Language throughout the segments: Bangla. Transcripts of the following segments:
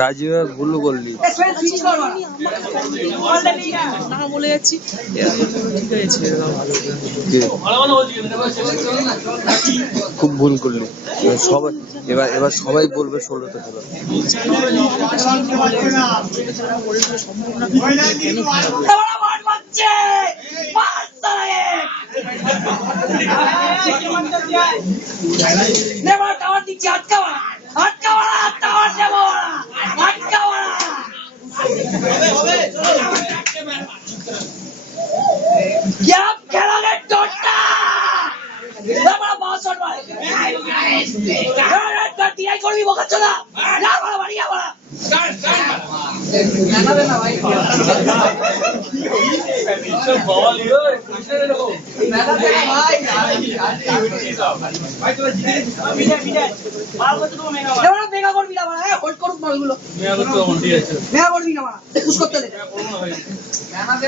রাজীব ভুল করলি না বলে যাচ্ছি খুব ভুল করলি সবাই এবার সবাই বলবে 16তে খেলা করবি বোকাচ্ছ না মেগা করবি না হোল্ড করুক মালগুলো মেগা করবি না পুশ করতে দে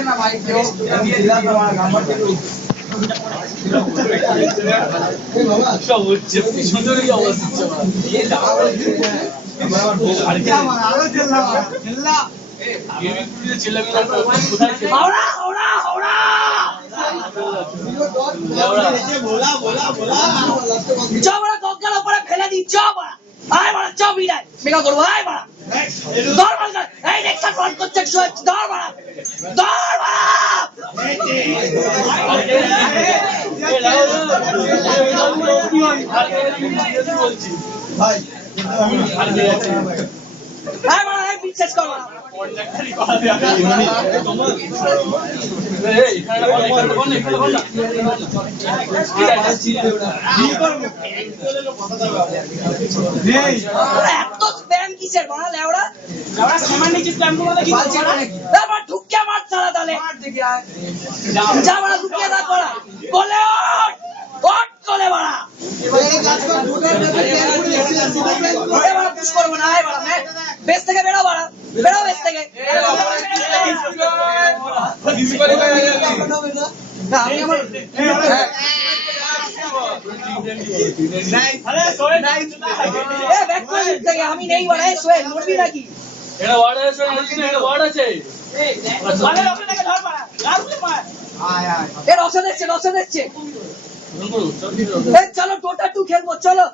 না ভাই সব হচ্ছে সুন্দরী অবস্থা ফেলে দিচ্ছ মেগা করবো বিশ্বাস করো এত স্প্যাম কিসের বানা লেওড়া সামান্য কিছু স্প্যাম করে দেখি তারপর ঢুকিয়ে মার ছাড়া তাহলে যা বাড়া ঢুকিয়ে দাও বাড়া বলে ওট চলে বাড়া এবার পুশ করবো না আয় বাড়া বেশ থেকে বেরো বাড়া বেরো বেশ থেকে আমি নেই বাড়া সোহেল মরবি নাকি রসে দেখছে চলো টোটা 2 খেলবো চলো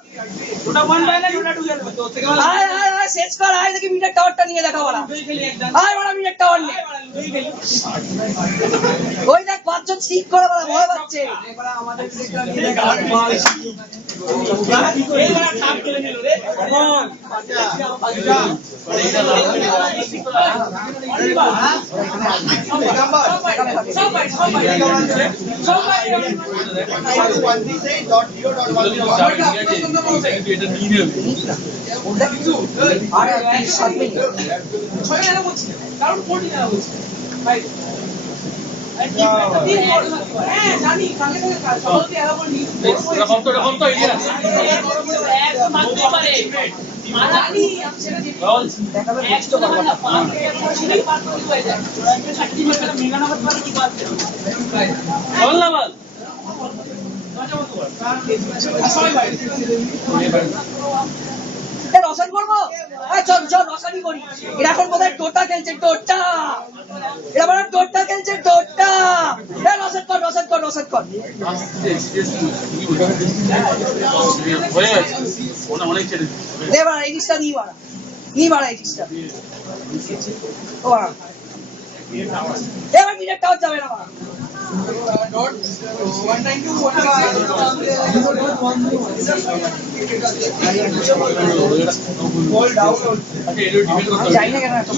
শেষ কর আয় দেখি মিটার টাওয়ারটা নিয়ে দেখা বলা আয় বড় মিটার টাওয়ার নিয়ে ওই দেখ 5 জন সিক করে বলা ভয় পাচ্ছে রসান করবো চল চল রসানি করি এরা এখন বোধহয় টোটা খেলছে টোটা এরা বলে টোটা খেলছে টোটা রসান কর রসান কর রসান কর এবার এই জিনিসটা নিয়ে বাড়া এই জিনিসটা এবার মিনিট টাওয়ার যাবে না বাড়া যাই না কেন এত